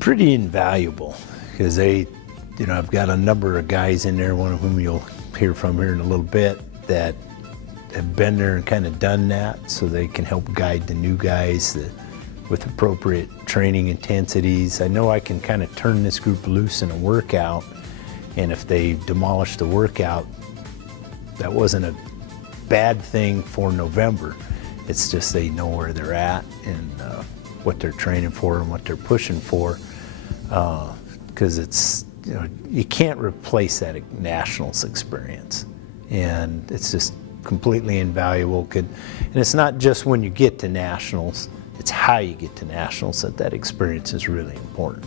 pretty invaluable because I've got a number of guys in there, one of whom you'll hear from here in a little bit, that have been there and kind of done that, so they can help guide the new guys with appropriate training intensities. I know I can kind of turn this group loose in a workout, and if they demolish the workout, that wasn't a bad thing for November. It's just they know where they're at and what they're training for and what they're pushing for, because it's, you can't replace that Nationals experience, and it's just completely invaluable. And it's not just when you get to Nationals, it's how you get to Nationals that experience is really important,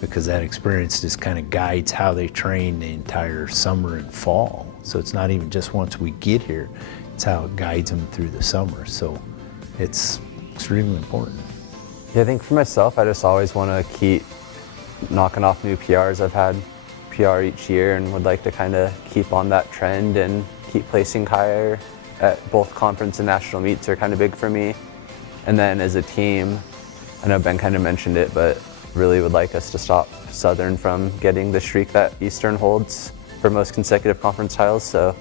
because that experience just kind of guides how they train the entire summer and fall. So it's not even just once we get here, it's how it guides them through the summer. So it's extremely important. Yeah, I think for myself, I just always want to keep knocking off new PRs. I've had PR each year and would like to kind of keep on that trend and keep placing higher at both conference and national meets are kind of big for me. And then as a team, I know Ben kind of mentioned it, but really would like us to stop Southern from getting the streak that Eastern holds for most consecutive conference titles. So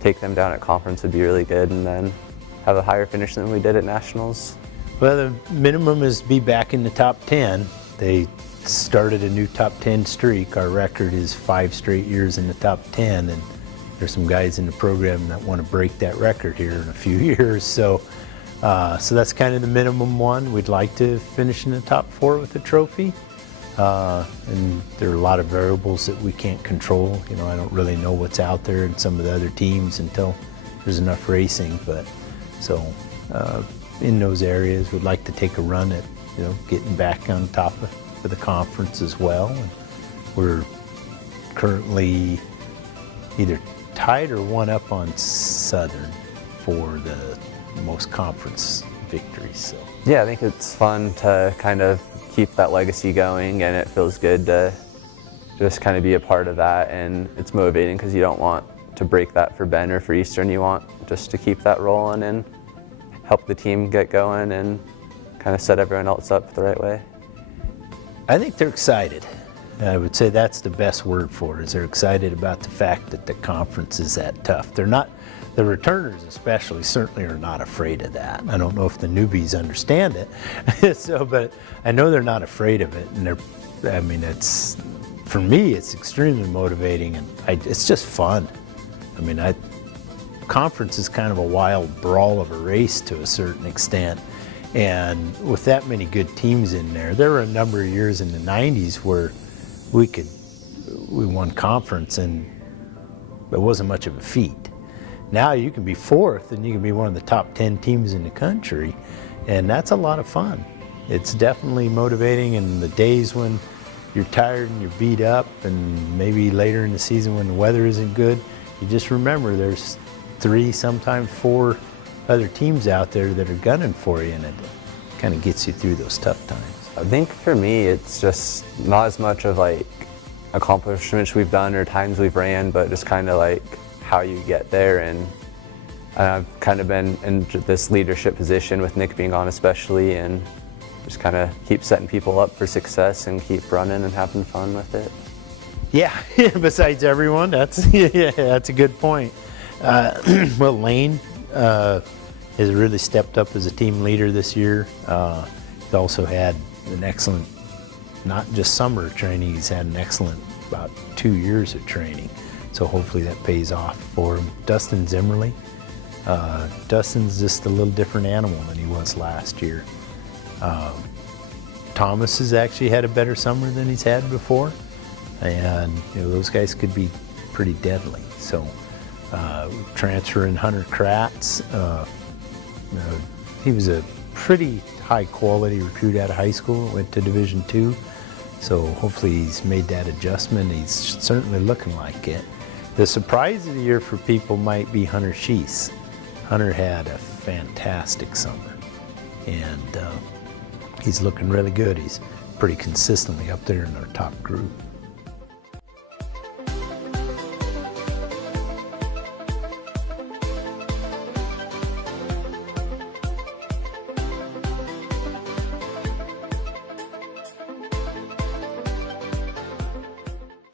take them down at conference would be really good, and then have a higher finish than we did at Nationals. Well, the minimum is to be back in the top 10. They started a new top 10 streak. Our record is 5 straight years in the top 10, and there's some guys in the program that want to break that record here in a few years. So that's kind of the minimum one. We'd like to finish in the top 4 with the trophy. And there are a lot of variables that we can't control. I don't really know what's out there in some of the other teams until there's enough racing. But so in those areas, we'd like to take a run at getting back on top of the conference as well. And we're currently either tied or one up on Southern for the most conference victories. So yeah, I think it's fun to kind of keep that legacy going, and it feels good to just kind of be a part of that, and it's motivating because you don't want to break that for Ben or for Eastern. You want just to keep that rolling and help the team get going and kind of set everyone else up the right way. I think they're excited. I would say that's the best word for it, is they're excited about the fact that the conference is that tough. They're not, the returners especially, certainly are not afraid of that. I don't know if the newbies understand it, but I know they're not afraid of it. And it's, for me, it's extremely motivating, and it's just fun. Conference is kind of a wild brawl of a race to a certain extent. And with that many good teams in there were a number of years in the 90s where we won conference and it wasn't much of a feat. Now you can be 4th and you can be one of the top 10 teams in the country, and that's a lot of fun. It's definitely motivating, and the days when you're tired and you're beat up, and maybe later in the season when the weather isn't good, you just remember there's 3, sometimes 4 other teams out there that are gunning for you, and it kind of gets you through those tough times. I think for me, it's just not as much of like accomplishments we've done or times we've ran, but just kind of like how you get there. And I've kind of been in this leadership position with Nick being on especially, and just kind of keep setting people up for success and keep running and having fun with it. Yeah, besides everyone, that's a good point. Well, Lane has really stepped up as a team leader this year. He's also had an excellent, not just summer training, he's had an excellent about 2 years of training. So hopefully that pays off for him. Dustin Zimmerly. Dustin's just a little different animal than he was last year. Thomas has actually had a better summer than he's had before. And those guys could be pretty deadly. So transferring Hunter Kratz, he was a pretty high quality recruit out of high school, went to Division II. So hopefully he's made that adjustment. He's certainly looking like it. The surprise of the year for people might be Hunter Sheese. Hunter had a fantastic summer, and he's looking really good. He's pretty consistently up there in our top group.